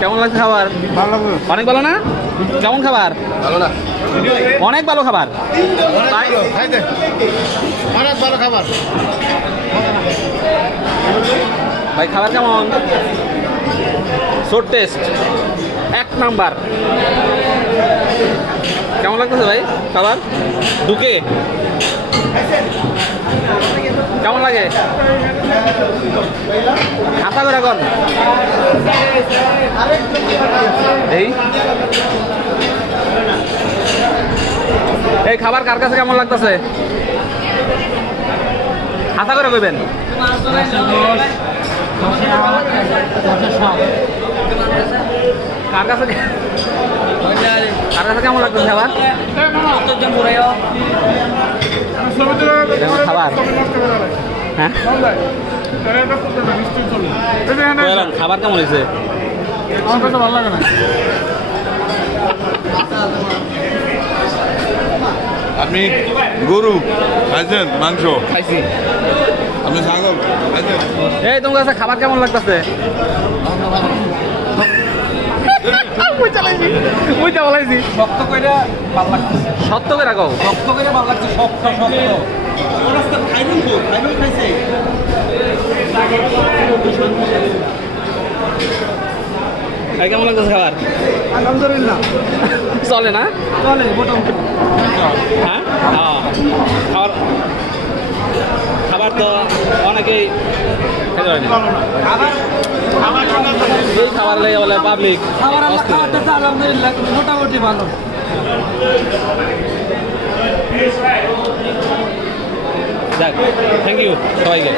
কেমন লাগছে খাবার? অনেক ভালো না? কেমন খাবার? ভালো না, অনেক ভালো খাবার। অনেক ভালো খাবার ভাই খাবার কেমন? Short test 1 number. কেমন লাগতেছে ভাই খাবার? ঢুকে কেমন লাগে? আশা করে এখন এই খাবার কার কাছে কেমন লাগতেছে? আশা করে কইবেন। কার কাছে কেমন লাগতেছে খাবার? খাবার হ্যাঁ খাবার কেমন হয়েছে? আমার কাছে ভালো লাগে না। আপনি গরু খাইছেন? মাংস খাইছি। আপনি ছাগল খাইছেন? এই তোমার কাছে খাবার কেমন লাগতেছে? শক্ত করে ভালো লাগছে, সত্য করে রাখো। শক্ত করে ভালো লাগছে, শক্ত খাইছে। কেমন লাগতেছে খাবার? আলহামদুলিল্লাহ চলে না? চলে মোটামুটি। হ্যাঁ খাবার খাবার তো অনেকেই খেতে পারে না। এই খাবার লেগে বলে পাবলিক খাবার আলহামদুলিল্লাহ মোটামুটি ভালো। যাক, থ্যাংক ইউ সবাইকে।